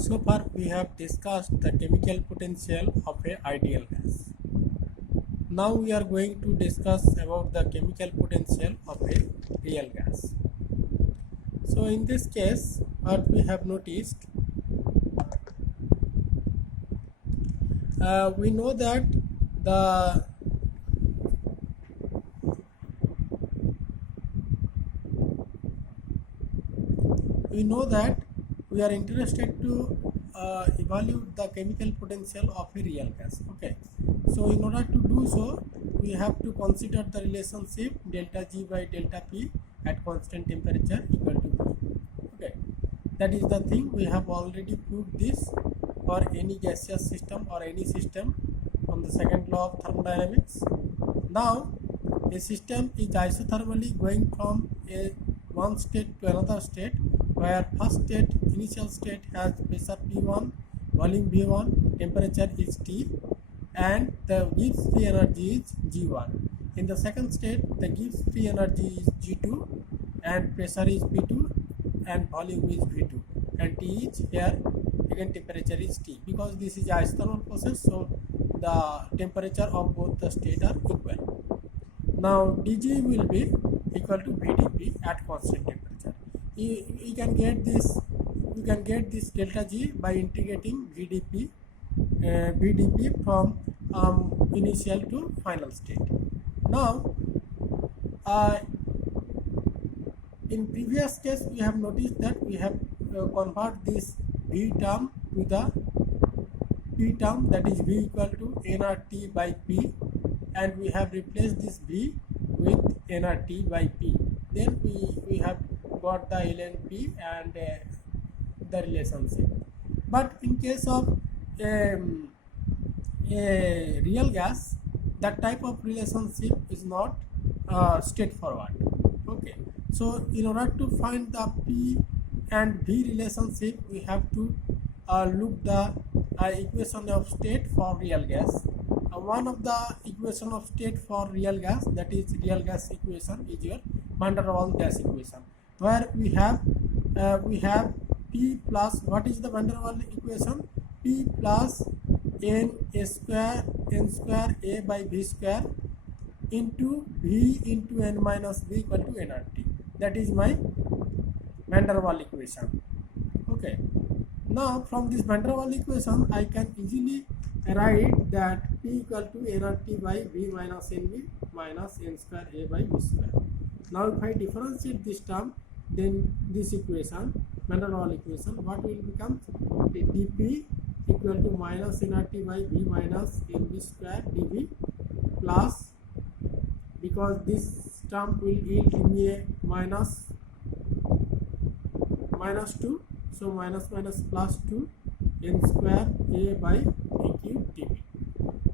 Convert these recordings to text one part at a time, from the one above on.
So far we have discussed the chemical potential of a ideal gas. Now we are going to discuss about the chemical potential of a real gas. So in this case, what we have noticed, we know that the we are interested to evaluate the chemical potential of a real gas. Okay, so in order to do so, we have to consider the relationship delta G by delta P at constant temperature equal to P. Okay, that is the thing. We have already proved this for any gaseous system or any system from the second law of thermodynamics. Now a system is isothermally going from a one state to another state, where first state, initial state, has pressure P1, volume V1, temperature is T, and the Gibbs free energy is G1. In the second state, the Gibbs free energy is G2, and pressure is P2, and volume is V2, and T is here, again temperature is T. Because this is isothermal process, so the temperature of both the states are equal. Now dG will be equal to VdP at constant temperature. You can get this delta G by integrating VdP from initial to final state. Now in previous case we have noticed that we have convert this V term to the P term, that is V equal to nRT by P, and we have replaced this V with nRT by P. Then we have got the LNP and the relationship. But in case of a real gas, that type of relationship is not straightforward. Okay, so in order to find the P and V relationship, we have to look the equation of state for real gas. One of the equation of state for real gas, that is real gas equation, is your van der Waals gas equation, where we have P plus, what is the van der Waals equation? P plus n square A by V square into V into n minus V equal to nRT. That is my van der Waals equation. Okay, now from this van der Waals equation I can easily write that P equal to nRT by V minus NV minus n square A by V square. Now if I differentiate this term, then this equation, van der Waals equation, what will become? The dP equal to minus nRT by V minus NV square dV plus, because this term will yield me a minus 2, so minus plus 2 n square A by V cube dV.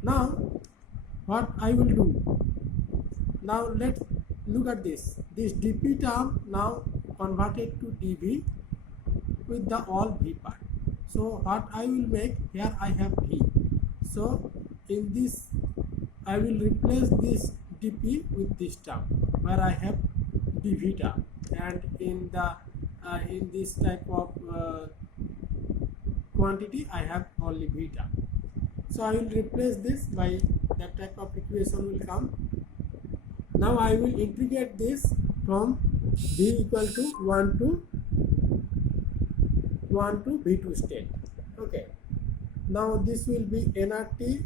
Now what I will do, now let's look at this dP term now converted to dV with the all V part. So what I will make, here I have V, so in this I will replace this dP with this term where I have dV term, and in this type of quantity I have only V term. So I will replace this by that type of equation will come. Now I will integrate this from V equal to 1 to V2 state. Okay, now this will be nRT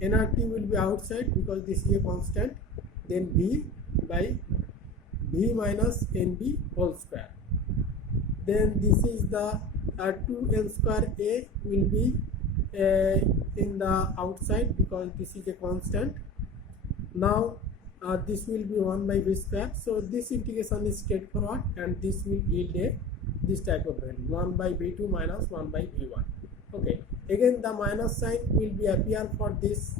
will be outside because this is a constant, then V by V minus NV whole square. Then this is the 2n square A will be in the outside because this is a constant. Now this will be 1 by V square, so this integration is straightforward and this will yield this type of value, 1 by V2 minus 1 by V1. Okay, again the minus sign will be appear for this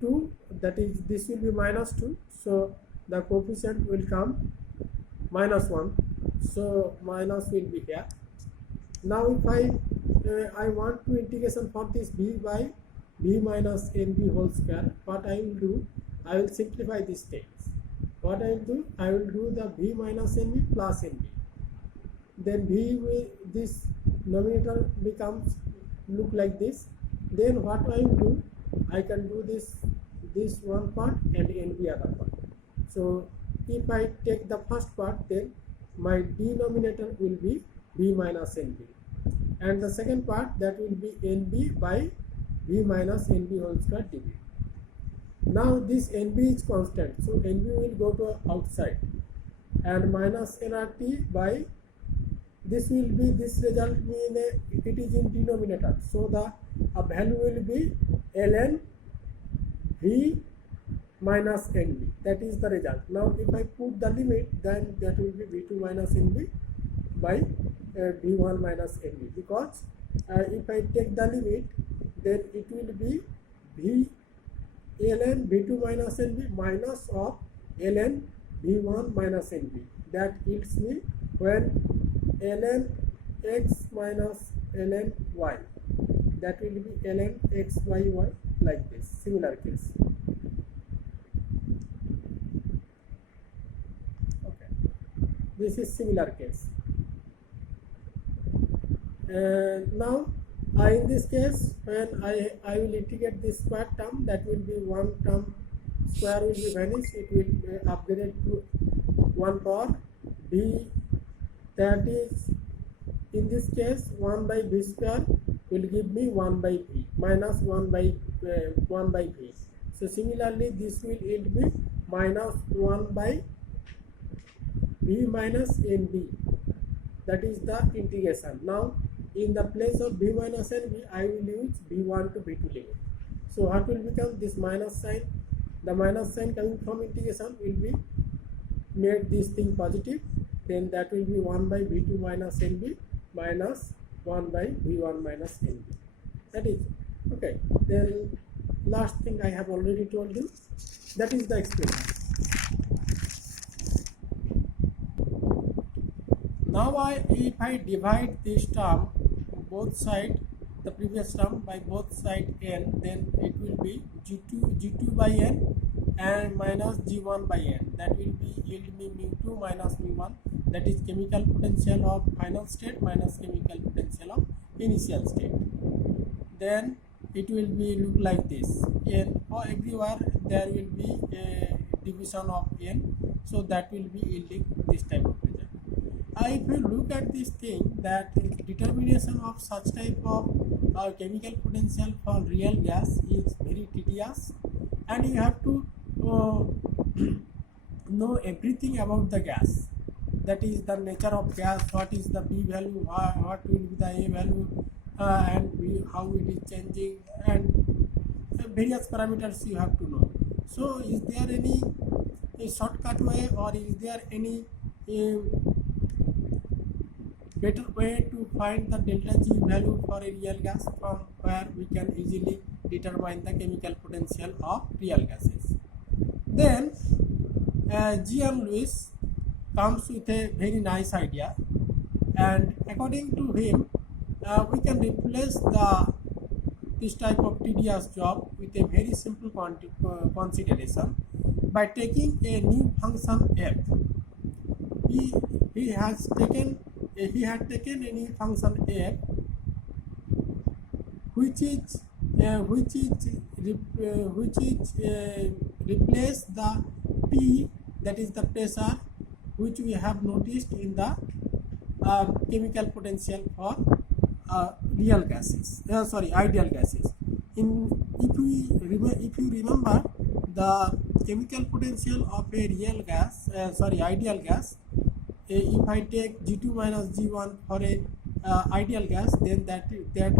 2, that is this will be minus 2, so the coefficient will come minus 1, so minus will be here. Now if I want to integration for this V by V minus NV whole square, what I will do, I will simplify these things. What I will do, I will do the V minus NV plus NV. then V will, this numerator becomes look like this. Then what I will do, I can do this one part and NB other part. So if I take the first part, then my denominator will be V minus NB, and the second part, that will be NB by V minus NB whole square dV. Now this NB is constant, so NB will go to outside, and minus nRT by this will be, this result mean it is in denominator, so the value will be ln V minus NB, that is the result. Now if I put the limit, then that will be V2 minus NB by V1 minus NB, because if I take the limit, then it will be V ln V2 minus NB minus of ln V1 minus NB. That yields me when ln x minus ln y, that will be ln x by y, like this, similar case. Okay, this is similar case. Now in this case, when I will integrate this square term, that will be one term square will be vanished, it will upgrade to 1 power b, that is in this case 1 by b square will give me 1 by b minus 1 by b. So similarly this will yield me minus 1 by b minus nb, that is the integration. Now in the place of b minus nb, I will use b1 to b2 limit. So what will become this minus sign? The minus sign coming from integration will be made this thing positive, then that will be 1 by b2 minus nb minus 1 by b1 minus nb. That is okay. Then last thing I have already told you, that is the expression. Now if I divide this term both side, the previous term by both side n, then it will be g2 by n and minus g1 by n, that will be yield me mu2 minus mu1, that is chemical potential of final state minus chemical potential of initial state. Then it will be look like this, n, or everywhere there will be a division of n, so that will be yielding this type of result. If you look at this thing, that determination of such type of chemical potential for real gas is very tedious, and you have to know everything about the gas, that is the nature of gas, what is the B value, what will be the A value, and how it is changing, and various parameters you have to know. So is there any shortcut way, or is there any better way to find the delta G value for a real gas, from where we can easily determine the chemical potential of real gases? Then G.M. Lewis comes with a very nice idea, and according to him we can replace this type of tedious job with a very simple consideration by taking a new function f. He had taken a new function f, which is replace the P, that is the pressure, which we have noticed in the chemical potential for real gases, ideal gases. If you remember the chemical potential of a real gas, ideal gas, if I take G2 minus G1 for a ideal gas, then that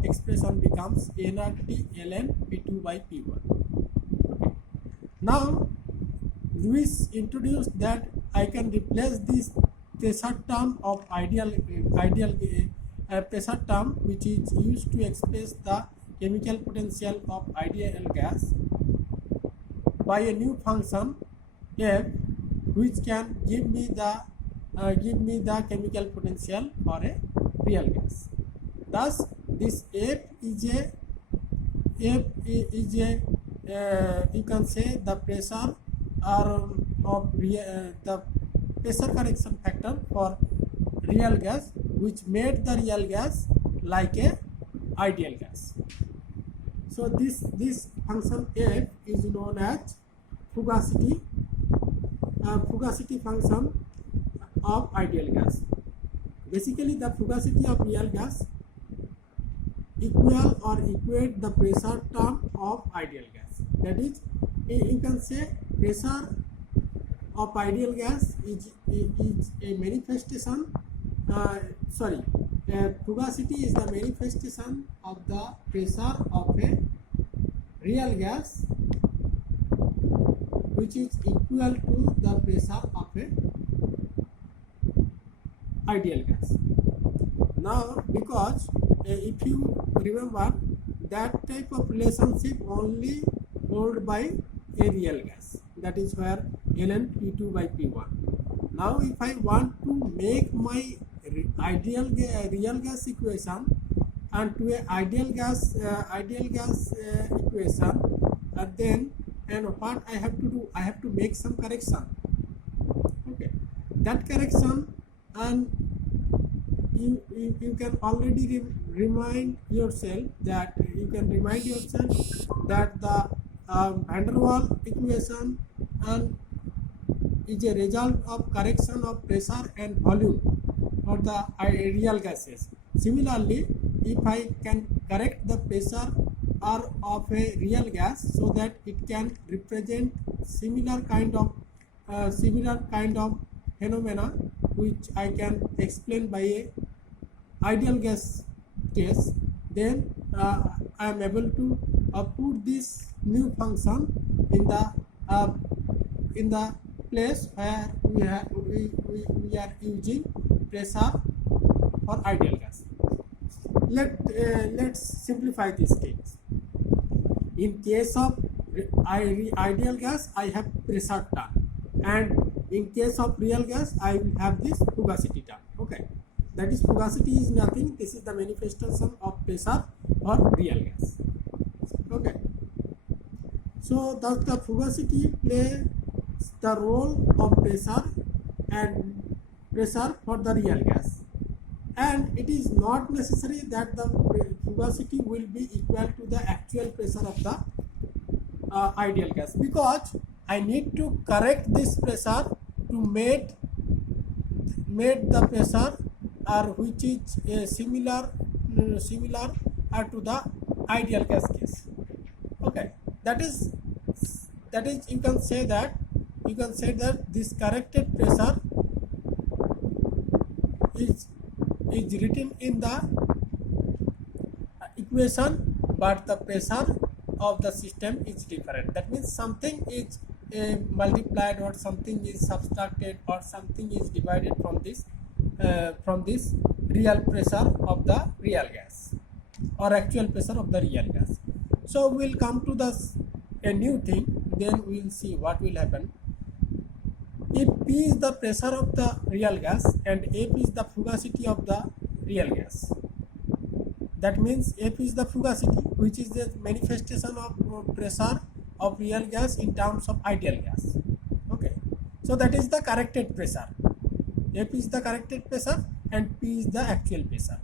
expression becomes nRT ln P2 by P1. Okay. Now Lewis introduced that I can replace this pressure term of ideal pressure term, which is used to express the chemical potential of ideal gas, by a new function f, which can give me the chemical potential for a real gas. Thus this f is a you can say the pressure of the pressure correction factor for real gas which made the real gas like a ideal gas. So this function f is known as fugacity function of ideal gas. Basically, the fugacity of real gas equal or equate the pressure term of ideal gas. That is, you can say pressure of ideal gas is a manifestation. Fugacity is the manifestation of the pressure of a real gas, which is equal to the pressure of a ideal gas. Now, because if you remember, that type of relationship only held by a real gas, that is where ln P2 by P1. Now, if I want to make my real gas equation and to a ideal gas equation, and what I have to do, I have to make some correction. Okay, that correction, and you can already remind yourself that the van der Waals equation and is a result of correction of pressure and volume for the real gases. Similarly, if I can correct the pressure of a real gas so that it can represent similar kind of phenomena which I can explain by a ideal gas case, then I am able to put this new function in the place where we are using pressure for ideal gas. Let's simplify this case. In case of ideal gas, I have pressure term, and in case of real gas, I will have this fugacity term. Okay, that is, fugacity is nothing. This is the manifestation of pressure for real gas. Okay, so thus the fugacity plays the role of pressure for the real gas, and it is not necessary that the fugacity will be equal to the actual pressure of the ideal gas, because I need to correct this pressure to make the pressure which is similar to the ideal gas case. Okay, that is you can say that this corrected pressure is written in the equation, but the pressure of the system is different. That means something is multiplied, or something is subtracted, or something is divided from this real pressure of the real gas, or actual pressure of the real gas. So we'll come to a new thing, then we will see what will happen. If P is the pressure of the real gas and F is the fugacity of the real gas, that means F is the fugacity, which is the manifestation of pressure of real gas in terms of ideal gas. Okay, so that is the corrected pressure. F is the corrected pressure and P is the actual pressure.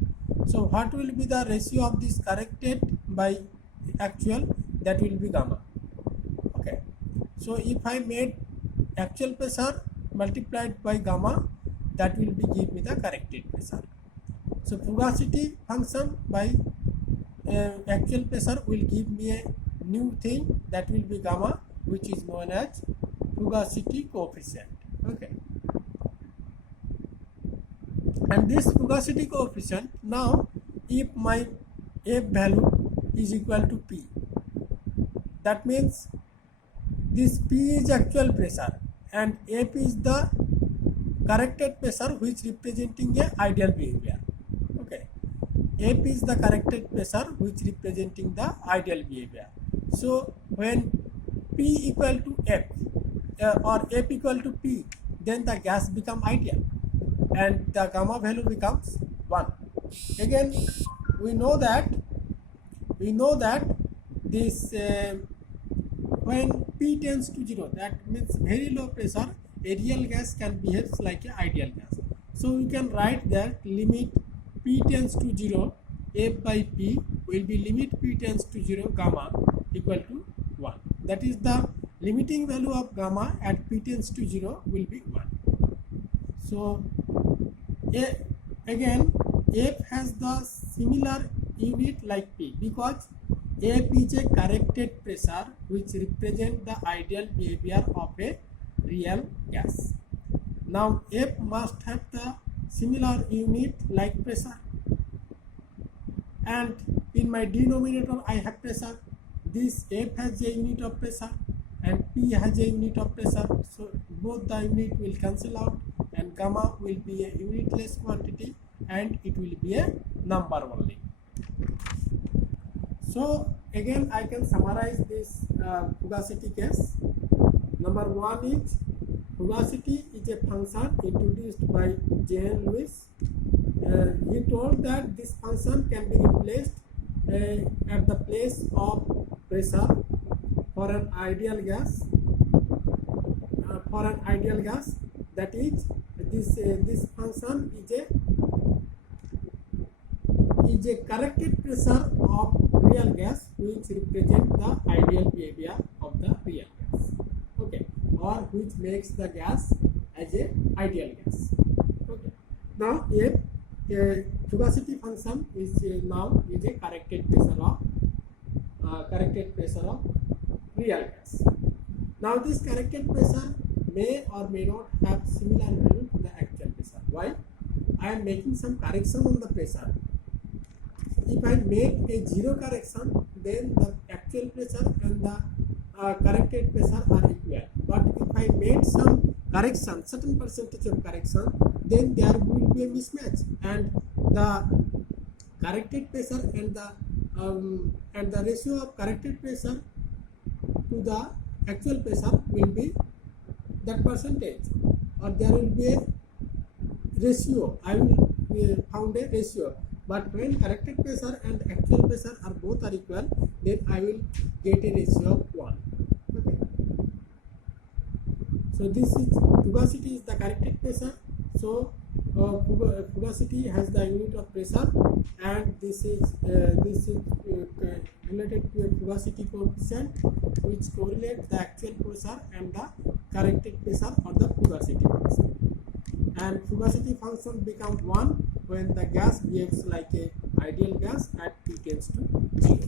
So what will be the ratio of this corrected by actual? That will be gamma. Okay, so if I made actual pressure multiplied by gamma, that will be give me the corrected pressure. So fugacity function by actual pressure will give me a new thing, that will be gamma, which is known as fugacity coefficient. Okay, and this fugacity coefficient, now if my F value is equal to P, that means this P is actual pressure and F is the corrected pressure which representing a ideal behavior. Okay, F is the corrected pressure which representing the ideal behavior. So when P equal to F or F equal to P, then the gas become ideal and the gamma value becomes 1. Again, we know that this when P tends to 0, that means very low pressure, a real gas can behave like an ideal gas. So we can write that limit p tends to 0, f by p will be limit p tends to 0 gamma equal to 1. That is the limiting value of gamma at p tends to 0 will be 1. So again f has the similar unit like p, because f is a corrected pressure which represent the ideal behavior of a real gas. Now f must have the similar unit like pressure, and in my denominator I have pressure. This f has a unit of pressure and p has a unit of pressure, so both the unit will cancel out and gamma will be a unitless quantity and it will be a number only. So again I can summarize this fugacity case. Number 1 is fugacity is a function introduced by J.N. Lewis. He told that this function can be replaced at the place of pressure for an ideal gas. That is, this function is a corrected pressure of real gas which represent the ideal behavior of the real gas, okay, or which makes the gas as a ideal gas. Okay. Now if fugacity function is now is a corrected pressure of real gas. Now this corrected pressure may or may not have similar value to the actual pressure. Why? I am making some correction on the pressure. If I make a zero correction, then the actual pressure and the corrected pressure are equal. But if I made some correction, certain percentage of correction, then there will be a mismatch, and the corrected pressure and the ratio of corrected pressure to the actual pressure will be that percentage, or there will be a ratio. I will found a ratio. But when corrected pressure and actual pressure are both are equal, then I will get a ratio of 1. Okay. So this is fugacity is the corrected pressure. So fugacity has the unit of pressure, and this is related to a fugacity coefficient which correlates the actual pressure and the corrected pressure or the fugacity function. And fugacity function becomes 1 when the gas behaves like a ideal gas at t tends to 0.